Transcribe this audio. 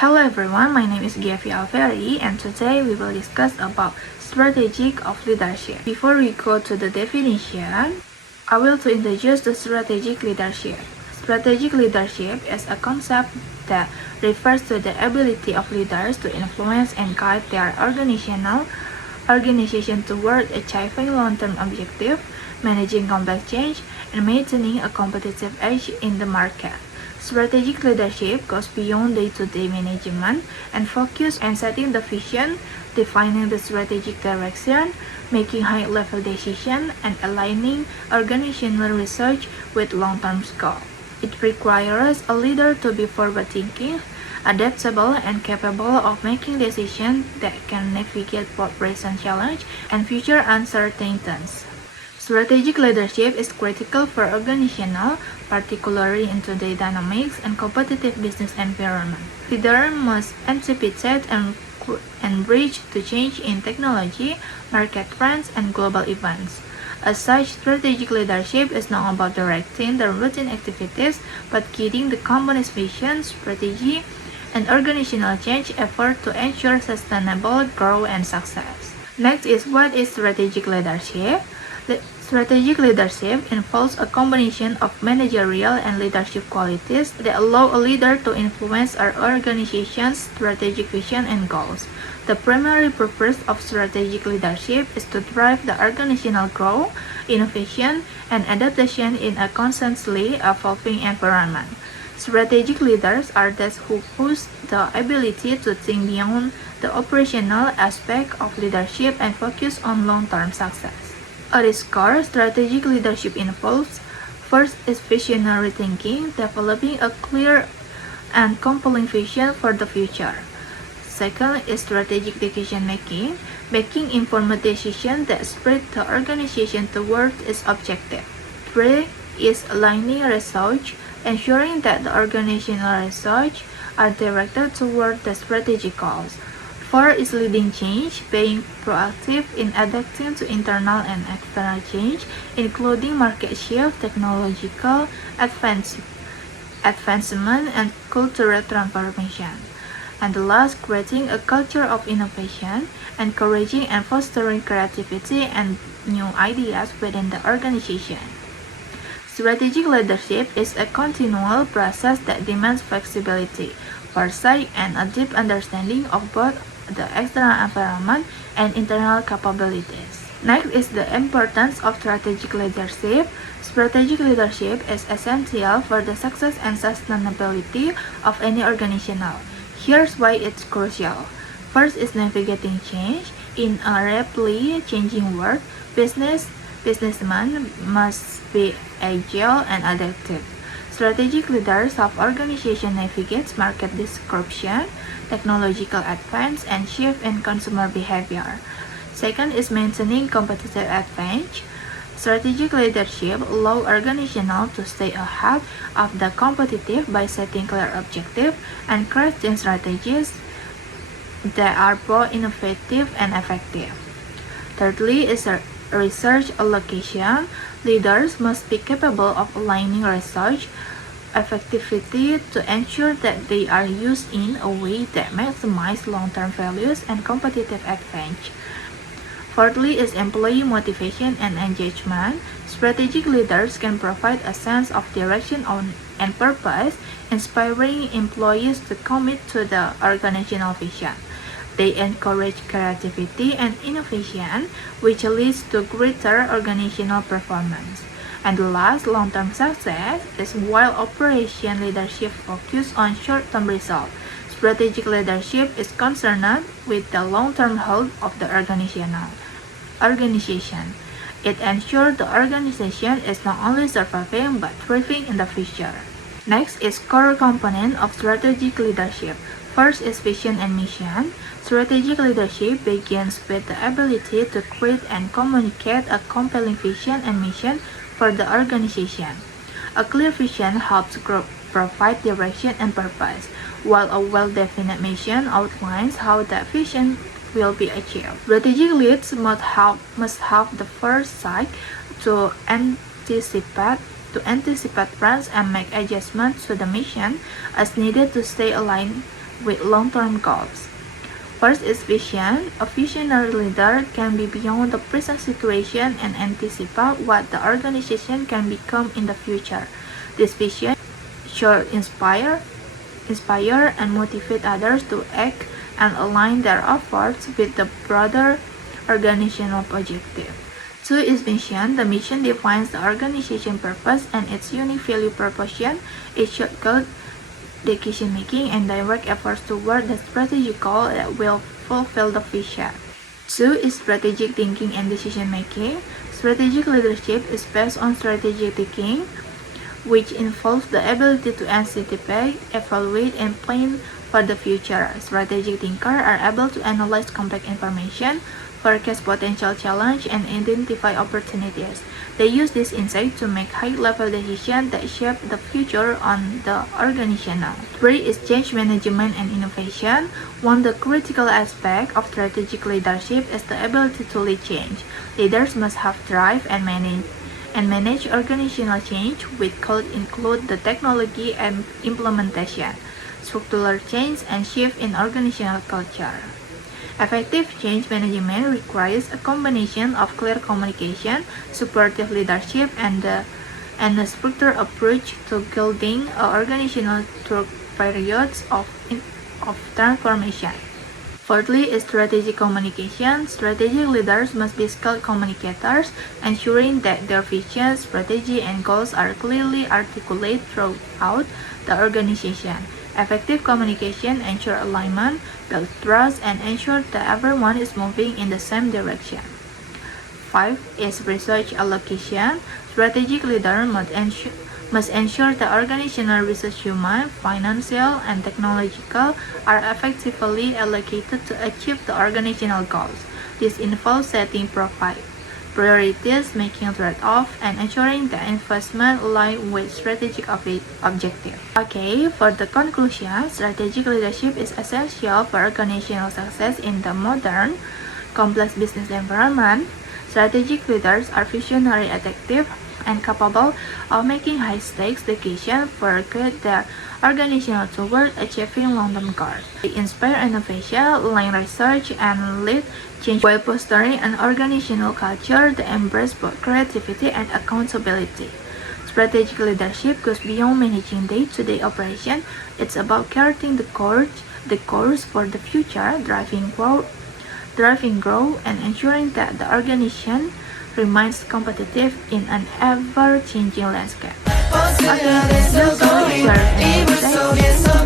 Hello everyone, my name is Gavi Alveri and today we will discuss about strategic of leadership. Before we go to the definition, I will to introduce the strategic leadership. Strategic leadership is a concept that refers to the ability of leaders to influence and guide their organization toward achieving long-term objectives, managing complex change, and maintaining a competitive edge in the market. Strategic leadership goes beyond day-to-day management and focuses on setting the vision, defining the strategic direction, making high-level decisions, and aligning organizational research with long-term goals. It requires a leader to be forward-thinking, adaptable, and capable of making decisions that can navigate both present challenges and future uncertainties. Strategic leadership is critical for organizational, particularly in today's dynamic and competitive business environment. Leaders must anticipate and bridge the change in technology, market trends, and global events. As such, strategic leadership is not about directing the routine activities, but guiding the company's vision, strategy, and organizational change effort to ensure sustainable growth and success. Next is what is strategic leadership? Strategic leadership involves a combination of managerial and leadership qualities that allow a leader to influence our organization's strategic vision and goals. The primary purpose of strategic leadership is to drive the organizational growth, innovation, and adaptation in a constantly evolving environment. Strategic leaders are those who possess the ability to think beyond the operational aspect of leadership and focus on long-term success. At its core, strategic leadership involves: first is visionary thinking, developing a clear and compelling vision for the future. Second is strategic decision making, making informed decisions that spread the organization toward its objective. Three is aligning research, ensuring that the organizational research are directed toward the strategic goals. Four is leading change, being proactive in adapting to internal and external change, including market shift, technological advancement, and cultural transformation. And the last, creating a culture of innovation, encouraging and fostering creativity and new ideas within the organization. Strategic leadership is a continual process that demands flexibility, foresight, and a deep understanding of both the external environment and internal capabilities. Next is the importance of strategic leadership. Strategic leadership is essential for the success and sustainability of any organization. Here's why it's crucial. First is navigating change. In a rapidly changing world, businessmen must be agile and adaptive. Strategic leaders help organizations navigate market disruption, technological advance, and shift in consumer behavior. Second is maintaining competitive advantage. Strategic leadership allows organizations to stay ahead of the competitive by setting clear objectives and crafting strategies that are both innovative and effective. Thirdly is research allocation. Leaders must be capable of aligning research effectively to ensure that they are used in a way that maximizes long-term values and competitive advantage. Fourthly is employee motivation and engagement. Strategic leaders can provide a sense of direction and purpose, inspiring employees to commit to the organizational vision. They encourage creativity and innovation, which leads to greater organizational performance. And the last, long-term success is while operation leadership focuses on short-term results. Strategic leadership is concerned with the long-term health of the organization. It ensures the organization is not only surviving but thriving in the future. Next is core component of strategic leadership. First is vision and mission. Strategic leadership begins with the ability to create and communicate a compelling vision and mission for the organization. A clear vision helps provide direction and purpose, while a well-defined mission outlines how that vision will be achieved. Strategic leaders must have the foresight to anticipate trends and make adjustments to the mission as needed to stay aligned with long-term goals. First is vision. A visionary leader can be beyond the present situation and anticipate what the organization can become in the future. This vision should inspire and motivate others to act and align their efforts with the broader organizational objective. Two is mission. The mission defines the organization purpose and its unique value proposition. It should guide decision-making and direct efforts toward the strategic goal that will fulfill the vision. Two is strategic thinking and decision-making. Strategic leadership is based on strategic thinking, which involves the ability to anticipate, evaluate, and plan for the future. Strategic thinkers are able to analyze complex information, forecast potential challenges, and identify opportunities. They use this insight to make high-level decisions that shape the future on the organization. Three is change management and innovation. One of the critical aspects of strategic leadership is the ability to lead change. Leaders must have drive and manage organizational change, which could include the technology and implementation, structural change, and shift in organizational culture. Effective change management requires a combination of clear communication, supportive leadership, and a structured approach to guiding an organization through periods of transformation. Fourthly is strategic communication. Strategic leaders must be skilled communicators, ensuring that their vision, strategy, and goals are clearly articulated throughout the organization. Effective communication ensures alignment, builds trust, and ensures that everyone is moving in the same direction. 5 is resource allocation. Strategic leaders must ensure that organizational resources, human, financial, and technological, are effectively allocated to achieve the organizational goals. This involves setting priorities, making trade-offs, and ensuring that investment align with strategic objectives. Okay, for the conclusion, strategic leadership is essential for organizational success in the modern, complex business environment. Strategic leaders are visionary, effective, and capable of making high-stakes decisions for their organization toward achieving long-term goals. They inspire innovation, lead research, and lead change while fostering an organizational culture that embraces both creativity and accountability. Strategic leadership goes beyond managing day-to-day operations. It's about charting the course for the future, driving growth, and ensuring that the organization remains competitive in an ever-changing landscape. Okay, thank you so much.